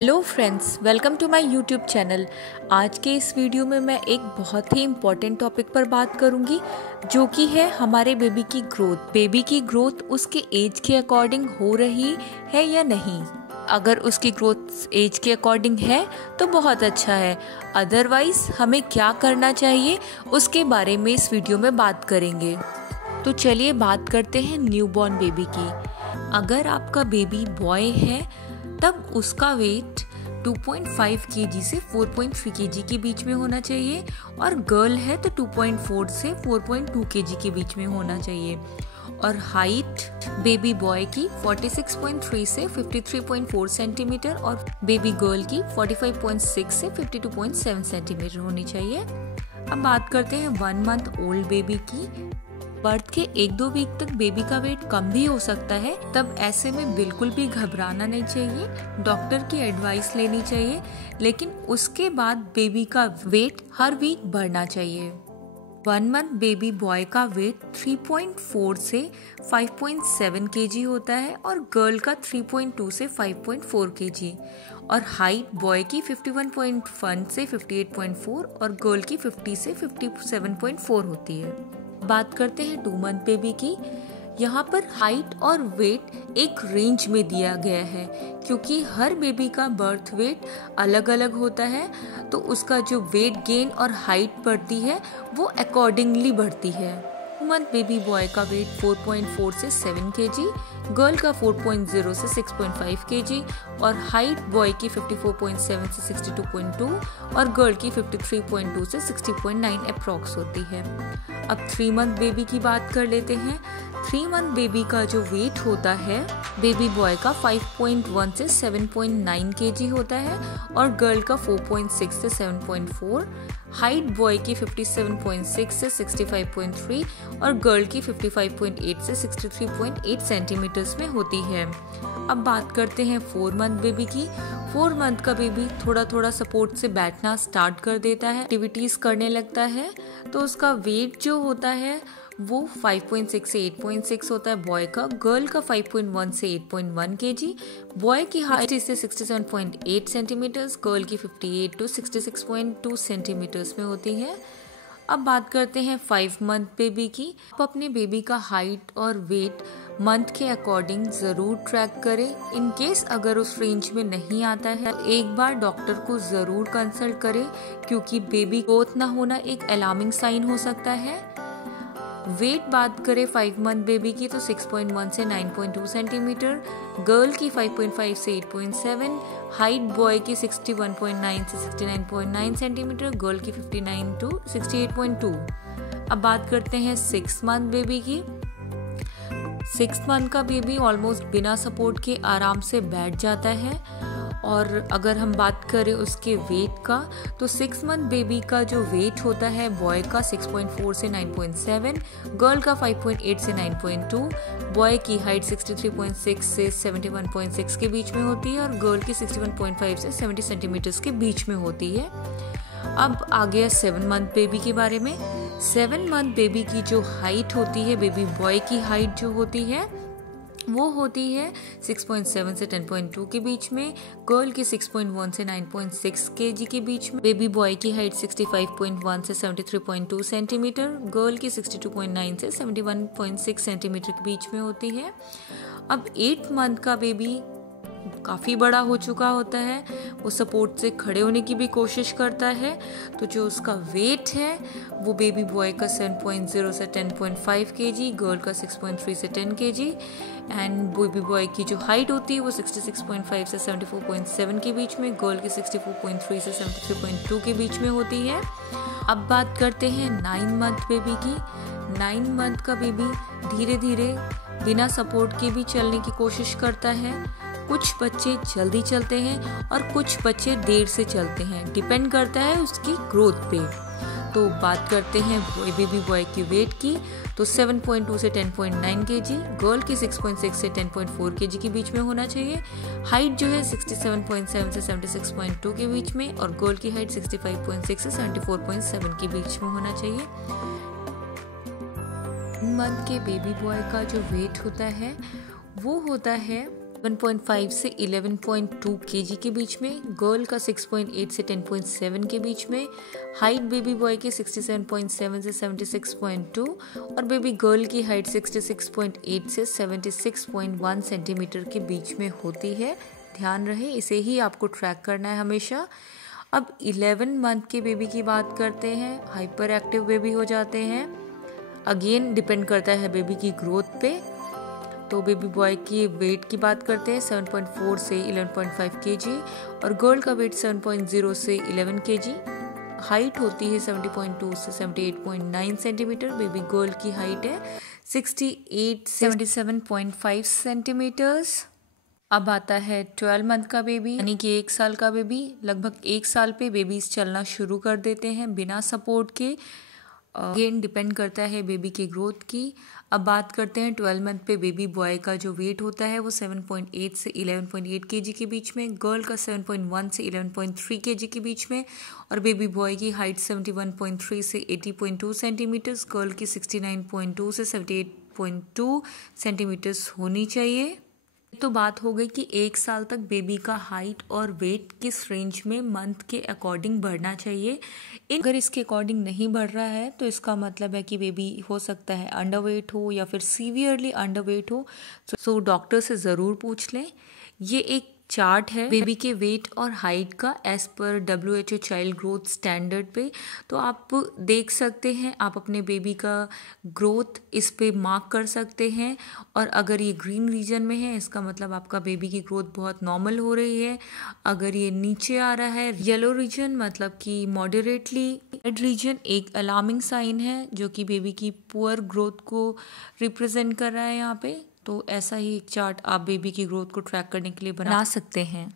Hello friends, welcome to my YouTube channel. आज के इस वीडियो में मैं एक बहुत ही इम्पॉर्टेंट टॉपिक पर बात करूंगी, जो कि है हमारे बेबी की ग्रोथ। बेबी की ग्रोथ उसके एज के अकॉर्डिंग हो रही है या नहीं। अगर उसकी ग्रोथ एज के अकॉर्डिंग है तो बहुत अच्छा है, अदरवाइज हमें क्या करना चाहिए उसके बारे में इस वीडियो में बात करेंगे। तो चलिए बात करते हैं न्यूबॉर्न बेबी की। अगर आपका बेबी बॉय है तब उसका वेट 2.5 kg से 4.3 kg के बीच में होना चाहिए, और गर्ल है तो 2.4 से 4.2 kg के बीच में होना चाहिए। और हाइट बेबी बॉय की 46.3 से 53.4 सेंटीमीटर और बेबी गर्ल की 45.6 से 52.7 सेंटीमीटर होनी चाहिए। अब बात करते हैं 1 मंथ ओल्ड बेबी की। बर्थ के 1-2 वीक तक बेबी का वेट कम भी हो सकता है, तब ऐसे में बिल्कुल भी घबराना नहीं चाहिए, डॉक्टर की एडवाइस लेनी चाहिए। लेकिन उसके बाद बेबी का वेट हर वीक बढ़ना चाहिए। 1 मंथ बेबी बॉय का वेट 3.4 से 5.7 kg होता है और गर्ल का 3.2 से 5.4 kg। और हाइट बॉय की 51.1 से 58.4 और गर्ल की 50 से 57.4 होती है। बात करते हैं 2 मंथ बेबी की। यहाँ पर हाइट और वेट एक रेंज में दिया गया है, क्योंकि हर बेबी का बर्थ वेट अलग अलग होता है, तो उसका जो वेट गेन और हाइट बढ़ती है वो अकॉर्डिंगली बढ़ती है। 2 मंथ बेबी बॉय का वेट 4.4 से 7 kg, गर्ल का 4.0 से 6.5 kg और हाइट बॉय की 54.7 से 62.2 और गर्ल की 53.2 से 60.9 अप्रॉक्स होती है। अब 3 मंथ बेबी की बात कर लेते हैं। 3 मंथ बेबी का जो वेट होता है बेबी बॉय का 5.1 से 7.9 kg होता है और गर्ल का 4.6 से 7.4, हाइट बॉय की 57.6 से 65.3 और गर्ल की 55.8 से 63.8 सेंटीमीटर्स में होती है। अब बात करते हैं 4 मंथ बेबी की। 4 मंथ का बेबी थोड़ा थोड़ा सपोर्ट से बैठना स्टार्ट कर देता है, एक्टिविटीज करने लगता है, तो उसका वेट जो होता है वो 5.6 से 8.6 होता है बॉय का। गर्ल का 5.1 से 8.1 kg, बॉय की हाइट से 67.8 सेंटीमीटर्स, गर्ल की 58 टू 66.2 सेंटीमीटर्स में होती है। अब बात करते हैं 5 मंथ बेबी की। आप अपने बेबी का हाइट और वेट मंथ के अकॉर्डिंग ज़रूर ट्रैक करें। इन केस अगर उस रेंज में नहीं आता है तो एक बार डॉक्टर को ज़रूर कंसल्ट करें, क्योंकि बेबी ग्रोथ ना होना एक अलार्मिंग साइन हो सकता है। वेट बात करें 5 मंथ बेबी की तो 6.1 से 9.2 सेंटीमीटर, गर्ल की 5.5 से 8.7, हाइट बॉय की 61.9 से 69.9 सेंटीमीटर, गर्ल की 59 टू 68.2। अब बात करते हैं 6 मंथ बेबी की। 6 मंथ का बेबी ऑलमोस्ट बिना सपोर्ट के आराम से बैठ जाता है। और अगर हम बात करें उसके वेट का तो 6 मंथ बेबी का जो वेट होता है बॉय का 6.4 से 9.7, गर्ल का 5.8 से 9.2, बॉय की हाइट 63.6 से 71.6 के बीच में होती है और गर्ल की 61.5 से 70 सेंटीमीटर्स के बीच में होती है। अब आ गया 7 मंथ बेबी के बारे में। 7 मंथ बेबी की जो हाइट होती है, बेबी बॉय की हाइट जो होती है वो होती है 6.7 से 10.2 के बीच में, गर्ल की 6.1 से 9.6 kg के बीच में, बेबी बॉय की हाइट 65.1 से 73.2 सेंटीमीटर, गर्ल की 62.9 से 71.6 सेंटीमीटर के बीच में होती है। अब 8 मंथ का बेबी काफ़ी बड़ा हो चुका होता है, वो सपोर्ट से खड़े होने की भी कोशिश करता है, तो जो उसका वेट है वो बेबी बॉय का 7.0 से 10.5 kg, गर्ल का 6.3 से 10 kg एंड बेबी बॉय की जो हाइट होती है वो 66.5 से 74.7 के बीच में, गर्ल की 64.3 से 73.2 के बीच में होती है। अब बात करते हैं 9 मंथ बेबी की। 9 मंथ का बेबी धीरे धीरे बिना सपोर्ट के भी चलने की कोशिश करता है। कुछ बच्चे जल्दी चलते हैं और कुछ बच्चे देर से चलते हैं, डिपेंड करता है उसकी ग्रोथ पे। तो बात करते हैं बेबी बॉय की वेट की तो 7.2 से 10.9 kg, गर्ल की 6.6 से 10.4 kg के बीच में होना चाहिए। हाइट जो है 67.7 से 76.2 के बीच में और गर्ल की हाइट 65.6 से 74.7 के बीच में होना चाहिए। मंथ के बेबी बॉय का जो वेट होता है वो होता है 7.5 से 11.2 केजी के बीच में, गर्ल का 6.8 से 10.7 के बीच में, हाइट बेबी बॉय की 67.7 से 76.2 और बेबी गर्ल की हाइट 66.8 से 76.1 सेंटीमीटर के बीच में होती है। ध्यान रहे, इसे ही आपको ट्रैक करना है हमेशा। अब 11 मंथ के बेबी की बात करते हैं। हाइपर एक्टिव बेबी हो जाते हैं। अगेन डिपेंड करता है बेबी की ग्रोथ पे। तो बेबी बॉय की वेट की बात करते हैं 7.4 से 11.5 केजी और गर्ल का वेट 7.0 से 11 केजी। हाइट होती है 70.2 से 78.9 सेंटीमीटर। बेबी गर्ल की हाइट है 68 से 77.5 सेंटीमीटर्स। अब आता है 12 मंथ का बेबी, यानी कि 1 साल का बेबी। लगभग 1 साल पे बेबीज चलना शुरू कर देते हैं बिना सपोर्ट के। अगेन डिपेंड करता है बेबी की ग्रोथ की। अब बात करते हैं 12 मंथ पे बेबी बॉय का जो वेट होता है वो 7.8 से 11.8 केजी के बीच में, गर्ल का 7.1 से 11.3 केजी के बीच में और बेबी बॉय की हाइट 71.3 से 80.2 सेंटीमीटर्स, गर्ल की 69.2 से 78.2 सेंटीमीटर्स होनी चाहिए। तो बात हो गई कि 1 साल तक बेबी का हाइट और वेट किस रेंज में मंथ के अकॉर्डिंग बढ़ना चाहिए। अगर इसके अकॉर्डिंग नहीं बढ़ रहा है तो इसका मतलब है कि बेबी हो सकता है अंडरवेट हो या फिर सीवियरली अंडरवेट हो। सो डॉक्टर से ज़रूर पूछ लें। ये एक चार्ट है बेबी के वेट और हाइट का as per WHO child growth standard पे। तो आप देख सकते हैं, आप अपने बेबी का ग्रोथ इस पे मार्क कर सकते हैं और अगर ये ग्रीन रीजन में है इसका मतलब आपका बेबी की ग्रोथ बहुत नॉर्मल हो रही है। अगर ये नीचे आ रहा है येलो रीजन मतलब कि मॉडरेटली, रेड रीजन एक अलार्मिंग साइन है जो कि बेबी की पुअर ग्रोथ को रिप्रेजेंट कर रहा है यहाँ पे। तो ऐसा ही एक चार्ट आप बेबी की ग्रोथ को ट्रैक करने के लिए बना सकते हैं।